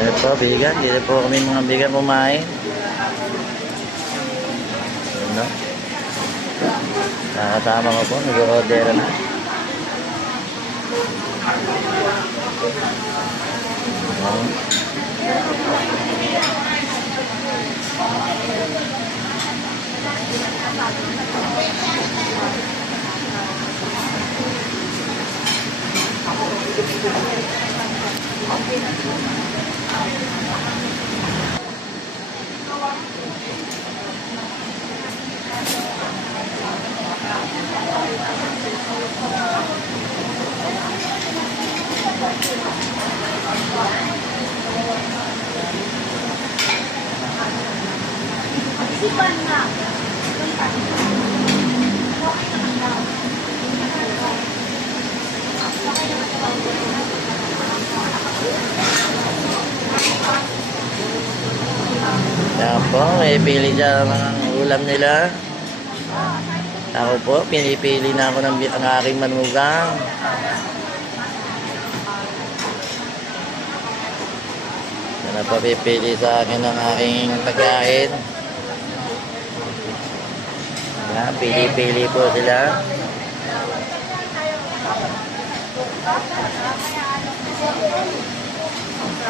Ano po, bigan. Dito po kami mga bigan kumain. Ano? Nakasama ko po, nag-order na. Ano? Yan po, may pili dyan ang ulam nila. Ako po, pinipili na ako ng ang aking manugang. Yan na po, pipili sa akin ng aking pagkain. Yan, pili-pili po sila.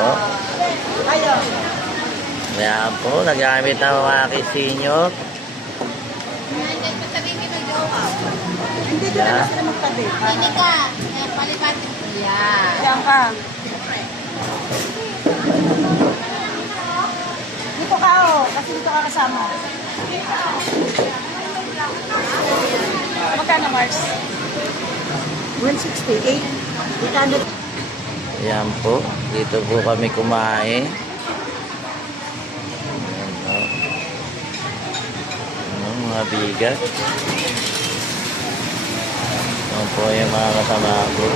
Po. Yan po, nagamit ng mga kisinyo. Nandiyan pa sabihin mo may jowa. Hindi Yeah. na sila magtabi. Hindi ka. Eh, palipat. Yeah. Diyan ka. Dito ka oh, kasi dito ka kasama. Magkano Mars? 168. 800. Yan po, dito po kami kumain. Ayan po. Ano, mga bigat. Yan po yung mga kasama ko.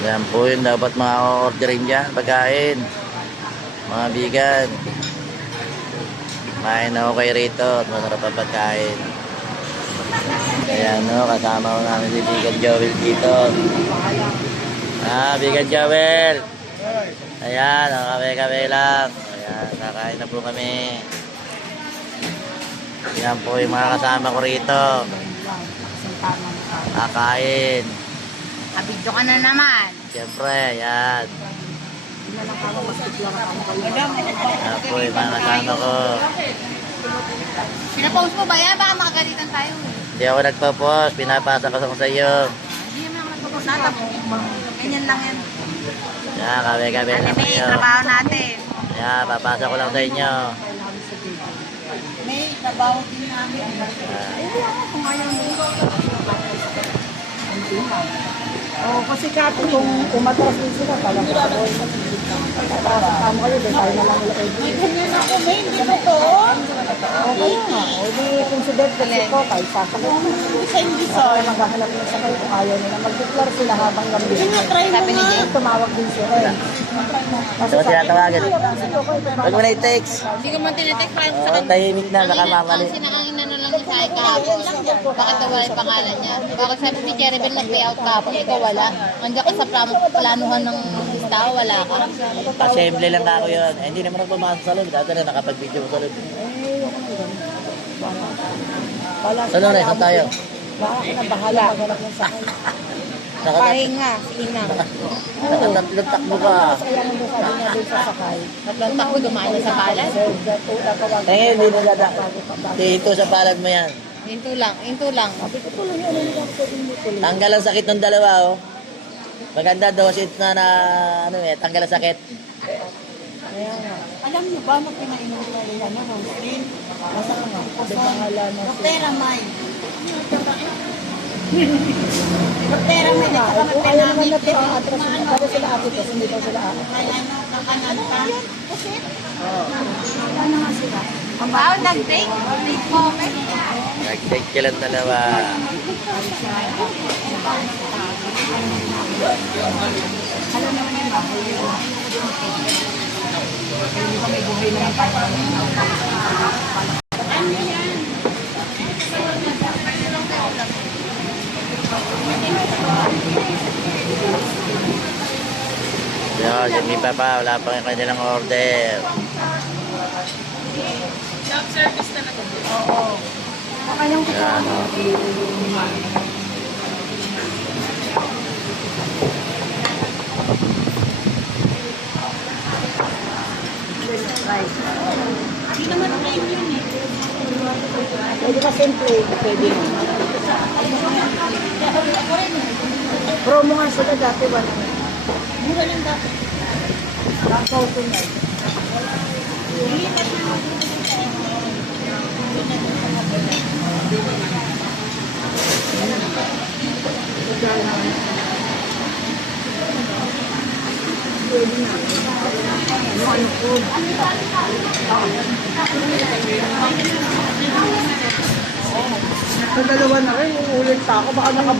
Yan po yung dapat mga orderin dyan, pagkain. Mga bigan. Kumain ako kay rito at masarap ang pagkain. Ayan no, kasama ko namin si Bigan Joel dito. Ah, Bigan Joel! Ayan, kami-kami lang. Ayan, kakain na po kami. Yan po yung mga kasama ko rito. Kakain. Abidyo ka na naman. Siyempre, ayan. Yan po yung mga kasama ko. Pinapost mo ba yan? Baka makagalitan tayo. Hindi ako nagpo-post, pinapasa ko sa iyo. Hindi naman ako nagpapost nata. Ganyan lang yan. Yan, kami-kami lang kayo. trabaho natin. Yan, papasa ko lang sa inyo. May trabaho din namin. Oo, kasi kati kung umatras din sila, parang kakaboy. Tapos kamo kayo, doon tayo na lang ulit. May ganyan ako, may hindi mo to. Okay nga, o di consider kasi ko, kahit sasakit. Sa hindi sa. Ako maghahanap ng sakay kung ayaw nila. Mag-declare sila habang gabi. Sabi ni Jay. Tumawag din sila. eh. Kasi Ito tinatawagan. Huwag mo na i-text. Hindi ko man tinetext para sa kanya. tahimik na, baka mamali. Ang sinangangin na lang niya sa akin kahapon. Bakit wala yung pangalan niya? Bakit sabi ni Cheribel nag-payout kahapon, ikaw wala. Andiyan ka sa planuhan ng lista, wala ka. Assembly lang ako yun. Eh, hindi naman ako pumasok sa loob. Dati na nakapag-video ko sa loob. Sa loob tayo? Baka na bahala sakay. Nakatat Pahinga, ina. nakatatlong takbo ka. Sa. Tatlong takbo dumaan na sa tatawag. Eh, hindi nila da. Dito sa palad mo yan. Hinto lang, hinto lang. Ko. Tanggal ang sakit ng dalawa, oh. Maganda dosis na na, ano eh, tanggal ang sakit. Alam niyo ba na pinainom na rin ano, Roslyn? Nasa nga, di ba ngala na si... Pera, May. Na, kung ayaw naman na ito ang atras mo, pero sila ate ko, hindi daw sila ate. ano, kakanan pa. Ano nga sila? Wow, nag-take? Take moment? Nag-take sila ng dalawa. Alam naman yung mga Okay naman tayo. Yun, si Mipa pa, wala pang yung kanilang order. Baka yung Yan, oh. Pwede ka simple, pwede mo. Promo nga sila dati, wala. Mura lang dati. Nakaw ko na. Pwede na. Ano, ano po? Sa dalawa na rin, uulit pa ako. Baka nakabu